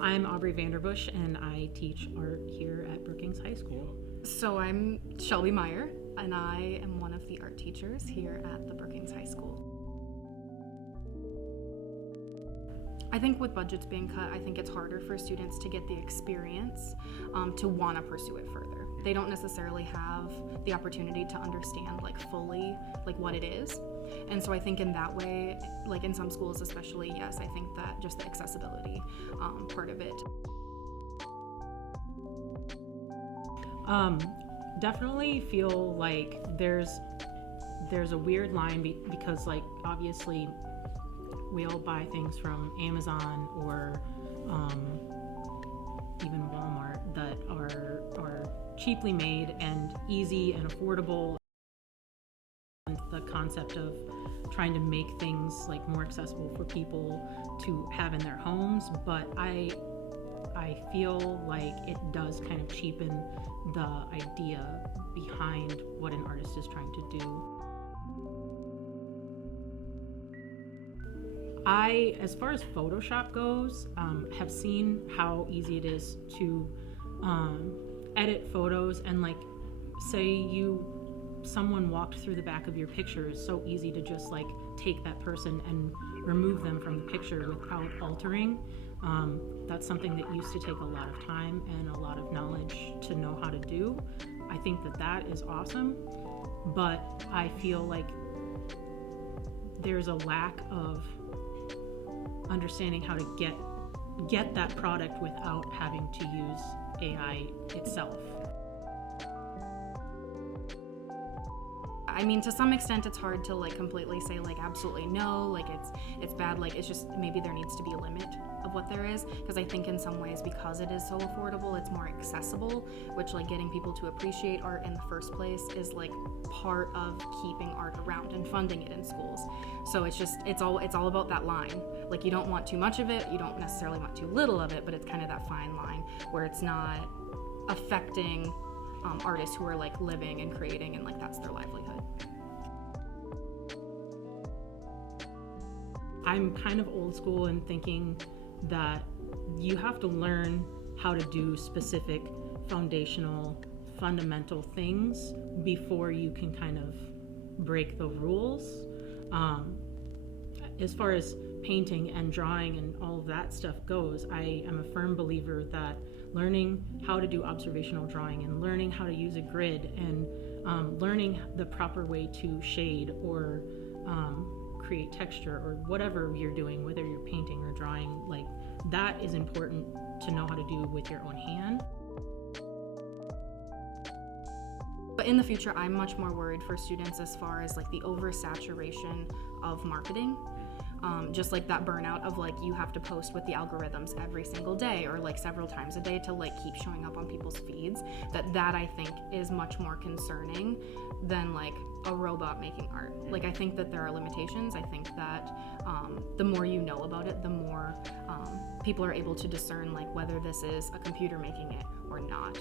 I'm Aubrey Vanderbush, and I teach art here at Brookings High School. So I'm Shelby Meyer, and I am one of the art teachers here at the Brookings High School. I think with budgets being cut, I think it's harder for students to get the experience to want to pursue it further. They don't necessarily have the opportunity to understand fully what it is. And so I think in that way, in some schools especially, yes, I think that just the accessibility part of it. Definitely feel like there's a weird line because obviously we all buy things from Amazon or even Walmart that are cheaply made and easy and affordable. And the concept of trying to make things more accessible for people to have in their homes, but I feel like it does kind of cheapen the idea behind what an artist is trying to do. I, as far as Photoshop goes, have seen how easy it is to edit photos, and say someone walked through the back of your picture, it's so easy to just take that person and remove them from the picture without altering. That's something that used to take a lot of time and a lot of knowledge to know how to do. I think that is awesome, but I feel like there's a lack of understanding how to get that product without having to use AI itself. I mean, to some extent, it's hard to completely say absolutely no, it's bad. It's just maybe there needs to be a limit of what there is, because I think in some ways, because it is so affordable, it's more accessible, which getting people to appreciate art in the first place is part of keeping art around and funding it in schools. So it's all about that line. You don't want too much of it, you don't necessarily want too little of it, but it's kind of that fine line where it's not affecting artists who are living and creating, and that's their livelihood. I'm kind of old school in thinking that you have to learn how to do specific foundational, fundamental things before you can kind of break the rules. As far as painting and drawing and all of that stuff goes, I am a firm believer that learning how to do observational drawing and learning how to use a grid and learning the proper way to shade or create texture or whatever you're doing, whether you're painting or drawing, that is important to know how to do with your own hand. But in the future, I'm much more worried for students as far as the oversaturation of marketing. Just that burnout of you have to post with the algorithms every single day or several times a day to keep showing up on people's feeds. That I think is much more concerning than a robot making art. I think that there are limitations. I think that the more you know about it, the more people are able to discern whether this is a computer making it or not.